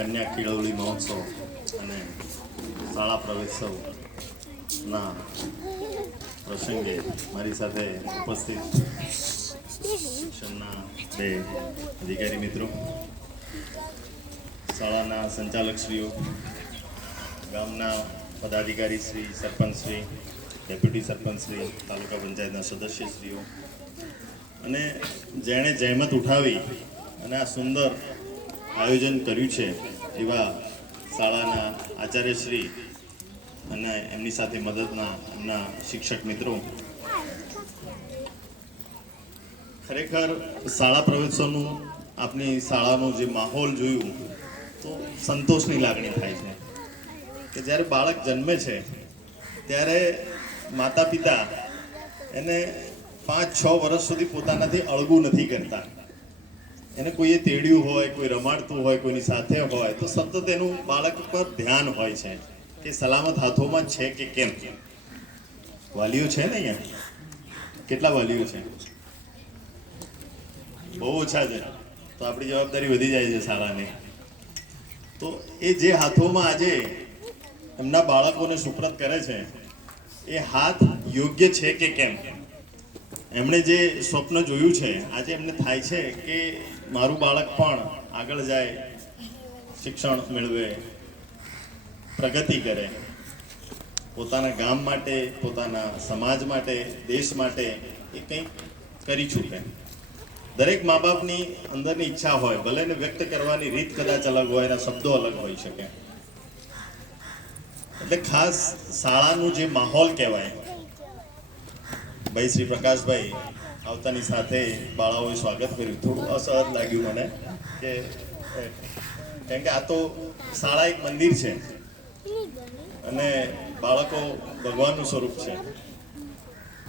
કન્યા કેળવણી મહોત્સવ અને શાળા પ્રવેશોત્સવના પ્રસંગે મારી સાથે ઉપસ્થિત શિક્ષણના બે અધિકારી મિત્રો, શાળાના સંચાલકશ્રીઓ, ગામના પદાધિકારી શ્રી, સરપંચશ્રી, ડેપ્યુટી સરપંચશ્રી, તાલુકા પંચાયતના સદસ્યશ્રીઓ અને જેણે જહેમત ઉઠાવી અને આ સુંદર આયોજન કર્યું છે એવા શાળાના આચાર્યશ્રી અને એમની સાથે મદદના એમના શિક્ષક મિત્રો, ખરેખર શાળા પ્રવેશોનું આપની શાળાનું જે માહોલ જોયું તો સંતોષની લાગણી થાય છે કે જ્યારે બાળક જન્મે છે ત્યારે માતા પિતા એને 5-6 વર્ષ સુધી પોતાનાથી અળગું નથી કરતા. એને કોઈએ તેડ્યું હોય, કોઈ રમાડતું હોય, કોઈની સાથે હોય તો સતત એનું બાળક પર ધ્યાન હોય છે કે સલામત હાથોમાં છે કે કેમ. વાલીઓ છે ને અહીંયા? કેટલા વાલીઓ છે? બહુ ઓછા છે. તો આપણી જવાબદારી વધી જાય છે શાળાની. તો એ જે હાથોમાં આજે એમના બાળકોને સુપ્રત કરે છે એ હાથ યોગ્ય છે કે કેમ. એમણે જે સ્વપ્ન જોયું છે આજે એમને થાય છે કે મારું બાળક પણ આગળ જાય, શિક્ષણ મેળવે, પ્રગતિ કરે, પોતાના ગામ માટે, પોતાના સમાજ માટે, દેશ માટે એ કંઈક કરી ચૂકે. દરેક મા બાપની અંદરની ઈચ્છા હોય, ભલે ને વ્યક્ત કરવાની રીત કદાચ અલગ હોય, એના શબ્દો અલગ હોઈ શકે. એટલે ખાસ શાળાનું જે માહોલ કહેવાય, ભાઈ શ્રી પ્રકાશભાઈ આવતાની સાથે બાળાઓએ સ્વાગત કર્યું. થોડું અસહજ લાગ્યું મને કે કેમ કે આ તો શાળા એક મંદિર છે અને બાળકો ભગવાનનું સ્વરૂપ છે.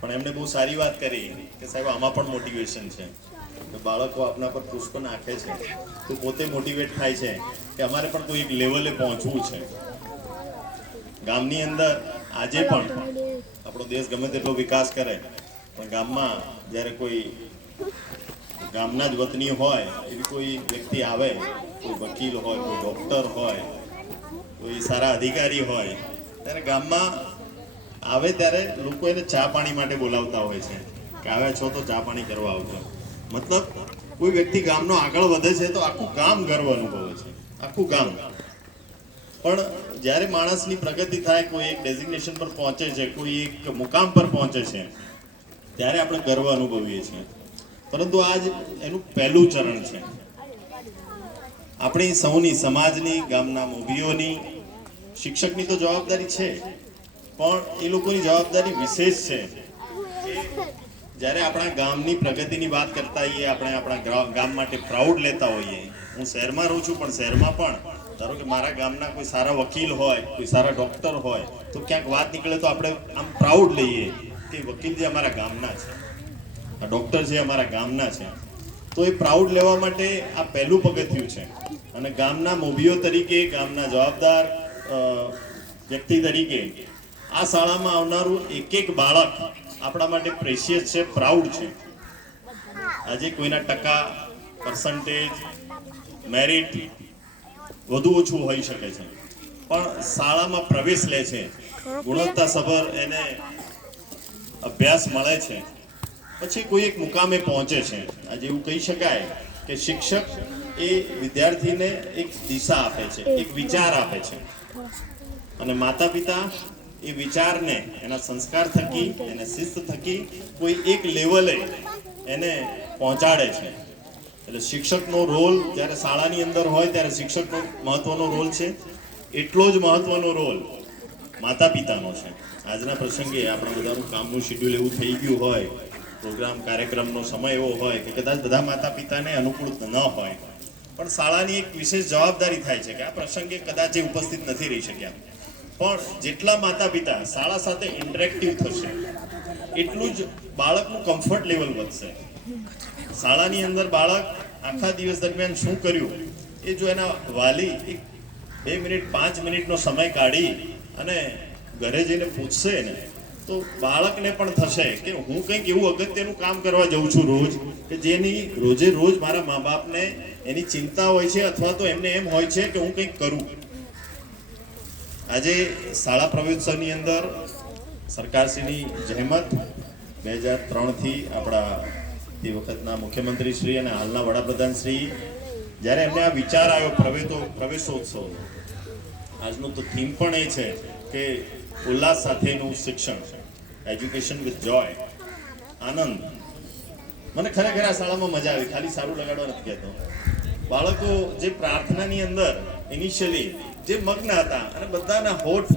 પણ એમને બહુ સારી વાત કરી કે સાહેબ આમાં પણ મોટિવેશન છે કે બાળકો આપના પર પુષ્પ નાખે છે તો પોતે મોટિવેટ થાય છે કે અમારે પણ કોઈ એક લેવલે પહોંચવું છે. ગામની અંદર આજે પણ આપણો દેશ ગમે તેટલો વિકાસ કરે પણ ગામમાં જ્યારે કોઈ ગામના જ વતની હોય એવી કોઈ વ્યક્તિ આવે, કોઈ વકીલ હોય, કોઈ ડૉક્ટર હોય, કોઈ સારા અધિકારી હોય, ત્યારે ગામમાં આવે ત્યારે લોકો એને ચા પાણી માટે બોલાવતા હોય છે કે આવ્યા છો તો ચા પાણી કરવા આવજો. મતલબ કોઈ વ્યક્તિ ગામનો આગળ વધે છે તો આખું ગામ ગર્વ અનુભવે છે, આખું ગામ. પણ જ્યારે માણસની પ્રગતિ થાય, કોઈ એક ડેઝિગ્નેશન પર પહોંચે છે, કોઈ એક મુકામ પર પહોંચે છે ત્યારે આપણે ગર્વ અનુભવીએ છીએ. પરંતુ આજ એનું પહેલું ચરણ છે. આપણી સૌની, સમાજની, ગામના મોભીઓની, શિક્ષકની તો જવાબદારી છે પણ એ લોકોની જવાબદારી વિશેષ છે કે જ્યારે આપણા ગામની પ્રગતિની વાત કરતા હોઈએ, આપણે આપણા ગામ માટે પ્રાઉડ લેતા હોઈએ. હું શહેરમાં રહું છું પણ શહેરમાં પણ ધારો કે મારા ગામના કોઈ સારા વકીલ હોય, કોઈ સારા ડૉક્ટર હોય તો ક્યાંક વાત નીકળે તો આપણે આમ પ્રાઉડ લઈએ કે વકીલ જે અમારા ગામના છે, આ ડૉક્ટર જે અમારા ગામના છે. તો એ પ્રાઉડ લેવા માટે આ પહેલું પગથિયું છે. અને ગામના મોભીઓ તરીકે, ગામના જવાબદાર વ્યક્તિ તરીકે આ શાળામાં આવનારું એક એક બાળક આપણા માટે પ્રેશિયસ છે, પ્રાઉડ છે. આજે કોઈના ટકા, પર્સન્ટેજ, મેરિટ વધુ ઓછું હોઈ શકે છે પણ શાળામાં પ્રવેશ લે છે, ગુણવત્તાસભર એને અભ્યાસ મળે છે, પછી કોઈ એક મુકામે પહોંચે છે. આજે એવું કહી શકાય કે શિક્ષક એ વિદ્યાર્થીને એક દિશા આપે છે, એક વિચાર આપે છે અને માતા પિતા એ વિચારને એના સંસ્કાર થકી, એને શિસ્ત થકી કોઈ એક લેવલે એને પહોંચાડે છે. એટલે શિક્ષકનો રોલ જ્યારે શાળાની અંદર હોય ત્યારે શિક્ષકનો મહત્વનો રોલ છે, એટલો જ મહત્વનો રોલ માતા પિતાનો છે. આજના પ્રસંગે આપણા બધાનું કામનું શેડ્યુલ એવું થઈ ગયું હોય, પ્રોગ્રામ કાર્યક્રમનો સમય એવો હોય કે કદાચ બધા માતા પિતાને અનુકૂળ ન હોય, પણ શાળાની એક વિશેષ જવાબદારી થાય છે કે આ પ્રસંગે કદાચ એ ઉપસ્થિત નથી રહી શક્યા પણ જેટલા માતા પિતા શાળા સાથે ઇન્ટરેક્ટિવ થશે એટલું જ બાળકનું કમ્ફર્ટ લેવલ વધશે. શાળાની અંદર બાળક આખા દિવસ દરમિયાન શું કર્યું એ જો એના વાલી 2 મિનિટ 5 મિનિટનો સમય કાઢી અને ઘરે જઈને પૂછશે ને તો બાળકને પણ થશે કે હું કંઈક એવું અગત્યનું કામ કરવા જઉં છું રોજ કે જેની રોજે રોજ મારા મા બાપને એની ચિંતા હોય છે અથવા તો એમને એમ હોય છે કે હું કંઈક કરું. આજે શાળા પ્રવેશોત્સવની અંદર સરકારશ્રીની જહેમત 2003થી આપણા તે વખતના મુખ્યમંત્રી શ્રી અને હાલના વડાપ્રધાન શ્રી જ્યારે એમને આ વિચાર આવ્યો પ્રવેશોત્સવ, આજનું તો થીમ પણ એ છે કે ઉલ્લાસ સાથેનું શિક્ષણ, એજ્યુકેશન વિથ જોય, આનંદ. મને ખરેખર આ શાળામાં મજા આવી, ખાલી સારું લગાડવા નથી કહેતો. બાળકો જે પ્રાર્થનાની અંદર ઇનિશિયલી જે મગ્ન હતા અને બધાના હોઠ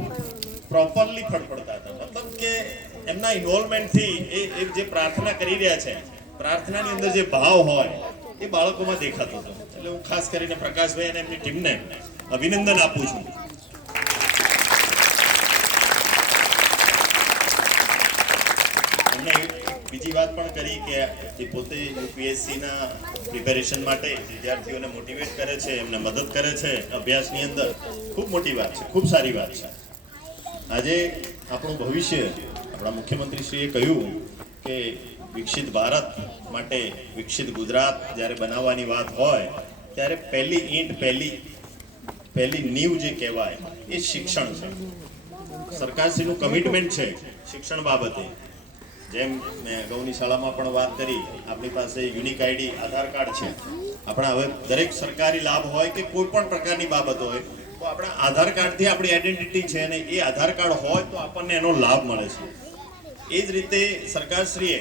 પ્રોપરલી ફડફડતા હતા, મતલબ કે એમના ઇન્વોલ્વમેન્ટથી એ જે પ્રાર્થના કરી રહ્યા છે, પ્રાર્થનાની અંદર જે ભાવ હોય એ બાળકોમાં દેખાતો હતો. એટલે હું ખાસ કરીને પ્રકાશભાઈ અને એમની ટીમને અભિનંદન આપું છું. બીજી વાત પણ કરી કે એ પોતે યુપીએસસીના પ્રિપેરેશન માટે વિદ્યાર્થીઓને મોટિવેટ કરે છે, એમને મદદ કરે છે અભ્યાસની અંદર. ખૂબ મોટી વાત છે, ખૂબ સારી વાત છે. આજે આપણું ભવિષ્ય, આપણા મુખ્યમંત્રીશ્રીએ કહ્યું કે વિકસિત ભારત માટે વિકસિત ગુજરાત જ્યારે બનાવવાની વાત હોય ત્યારે પહેલી ઈંટ, પહેલી નીવ જે કહેવાય એ શિક્ષણ છે. સરકારશ્રીનું કમિટમેન્ટ છે શિક્ષણ બાબતે. જેમ મેં અગાઉની શાળામાં પણ વાત કરી, આપણી પાસે યુનિક આઈડી આધાર કાર્ડ છે. આપણા હવે દરેક સરકારી લાભ હોય કે કોઈ પણ પ્રકારની બાબત હોય તો આપણા આધાર કાર્ડથી આપણી આઈડેન્ટિટી છે અને એ આધાર કાર્ડ હોય તો આપણને એનો લાભ મળે છે. એ જ રીતે સરકારશ્રીએ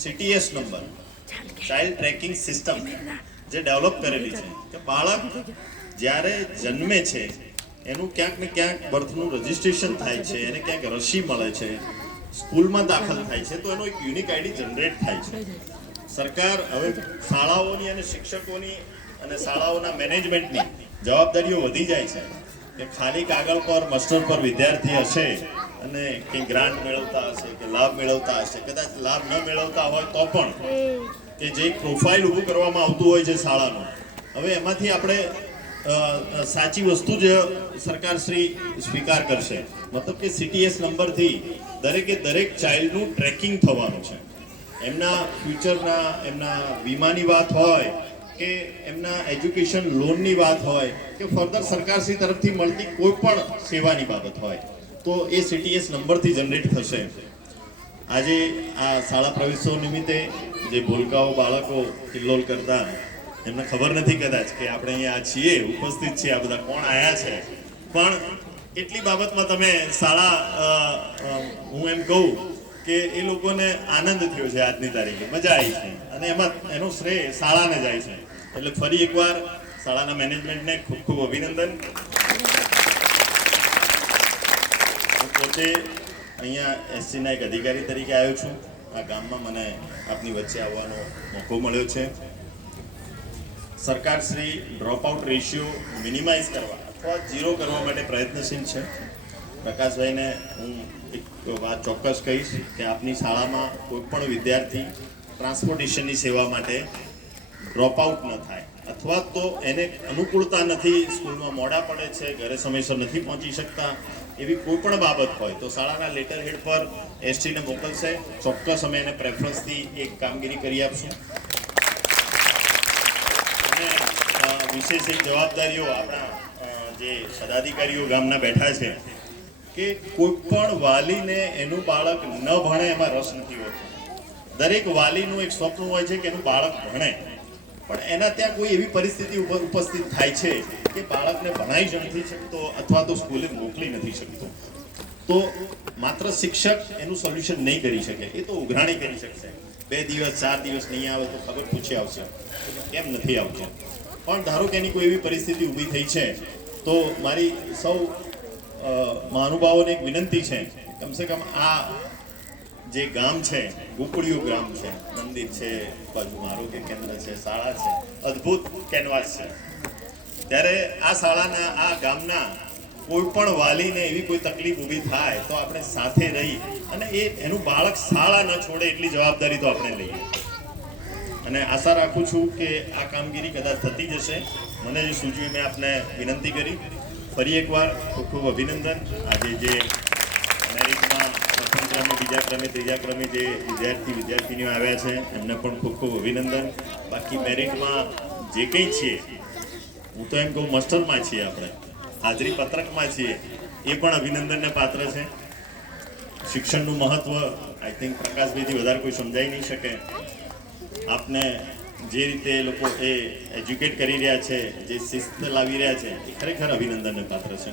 CTS number, child tracking system જે ડેવલપ કરેલી છે કે બાળક જ્યારે જન્મે છે એનું ક્યાંક ને ક્યાંક બર્થનું રજિસ્ટ્રેશન થાય છે, એને ક્યાંક રસી મળે છે, સ્કૂલમાં દાખલ થાય છે તો એનો એક યુનિક આઈડી જનરેટ થાય છે. સરકાર હવે શાળાઓની અને શિક્ષકોની અને શાળાઓના મેનેજમેન્ટની જવાબદારીઓ વધી જાય છે કે ખાલી કાગળ પર માસ્ટર પર વિદ્યાર્થી હશે અને કંઈ ગ્રાન્ટ મેળવતા હશે કે લાભ મેળવતા હશે, કદાચ લાભ ન મેળવતા હોય તો પણ કે જે પ્રોફાઇલ ઊભું કરવામાં આવતું હોય છે શાળાનું, હવે એમાંથી આપણે સાચી વસ્તુ જ સરકારશ્રી સ્વીકાર કરશે. મતલબ કે CTS નંબરથી દરેક ચાઇલ્ડનું ટ્રેકિંગ થવાનું છે. એમના ફ્યુચરના, એમના વીમાની વાત હોય કે એમના એજ્યુકેશન લોનની વાત હોય કે ફર્ધર સરકારશ્રી તરફથી મળતી કોઈ પણ સેવાની બાબત હોય તો એ CTS નંબરથી જનરેટ થશે. આજે આ શાળા પ્રવેશોત્સવ નિમિત્તે જે ભૂલકાઓ બાળકો કિલ્લોલ કરતા, એમને ખબર નથી કદાચ કે આપણે અહીંયા છીએ, ઉપસ્થિત છીએ, આ બધા કોણ આવ્યા છે, પણ એટલી બાબતમાં તમે શાળા, હું એમ કહું કે એ લોકોને આનંદ થયો છે આજની તારીખે, મજા આવી છે અને એમાં એનો શ્રેય શાળાને જાય છે. એટલે ફરી એકવાર શાળાના મેનેજમેન્ટને ખૂબ ખૂબ અભિનંદન. હું પોતે અહીંયા SCના એક અધિકારી તરીકે આવ્યો છું. આ ગામમાં મને આપની વચ્ચે આવવાનો મોકો મળ્યો છે. સરકારશ્રી ડ્રોપઆઉટ રેશિયો મિનિમાઇઝ કરવા અથવા ઝીરો કરવા માટે પ્રયત્નશીલ છે. પ્રકાશભાઈને હું એક વાત ચોક્કસ કહીશ કે આપની શાળામાં કોઈ પણ વિદ્યાર્થી ટ્રાન્સપોર્ટેશનની સેવા માટે ડ્રોપઆઉટ ન થાય અથવા તો એને અનુકૂળતા નથી, સ્કૂલમાં મોડા પડે છે, ઘરે સમયસર નથી પહોંચી શકતા, એવી કોઈ પણ બાબત હોય તો શાળાના લેટર હેડ પર STને મોકલશે. ચોક્કસ અમે એને પ્રેફરન્સથી એક કામગીરી કરી આપશું. વિશેષ એક જવાબદારીઓ આપણા જે પદાધિકારીઓ ગામના બેઠા છે કે કોઈ પણ વાલીને એનું બાળક ન ભણે એમાં રસ નથી હોતો. દરેક વાલીનું એક સ્વપ્ન હોય છે કે એનું બાળક ભણે, પણ એના ત્યાં કોઈ એવી પરિસ્થિતિ ઉપસ્થિત થાય છે કે બાળકને ભણાવી જ નથી શકતો અથવા તો સ્કૂલે મોકલી નથી શકતો. તો માત્ર શિક્ષક એનું સોલ્યુશન નહીં કરી શકે, એ તો ઉઘરાણી કરી શકશે. 2 દિવસ 4 દિવસ નહીં આવે તો ખબર પૂછી આવશે કેમ નથી આવતો. પણ ધારો કે એની કોઈ એવી પરિસ્થિતિ ઊભી થઈ છે તો મારી સૌ મહાનુભાવોને એક વિનંતી છે, કમસે કમ આ જે ગામ છે, ગુપડિયું ગામ છે, મંદિર છે, બાજુમાં આરોગ્ય કેન્દ્ર છે, શાળા છે, અદ્ભુત કેનવાસ છે. ત્યારે આ શાળાના, આ ગામના કોઈ પણ વાલીને એવી કોઈ તકલીફ ઊભી થાય તો આપણે સાથે રહી અને એનું બાળક શાળા ન છોડે એટલી જવાબદારી તો આપણે લઈએ. અને આશા રાખું છું કે આ કામગીરી કદાચ થતી જશે. મને જે સૂચવી મેં આપને વિનંતી કરી. ફરી એકવાર ખૂબ ખૂબ અભિનંદન. આજે જે મેરિટમાં પ્રથમ ક્રમે, બીજા ક્રમે, ત્રીજા ક્રમે જે વિદ્યાર્થીનીઓ આવ્યા છે એમને પણ ખૂબ ખૂબ અભિનંદન. બાકી મેરિટમાં જે કંઈ છીએ, હું તો એમ કહું માસ્ટરમાં છીએ, આપણે હાજરી પત્રકમાં છીએ, એ પણ અભિનંદનને પાત્ર છે. શિક્ષણનું મહત્વ આઈ થિંક પ્રકાશભાઈથી વધારે કોઈ સમજાઈ નહીં શકે. આપને જે રીતે એ લોકો એ એજ્યુકેટ કરી રહ્યા છે, જે શિસ્ત લાવી રહ્યા છે, એ ખરેખર અભિનંદનને પાત્ર છે.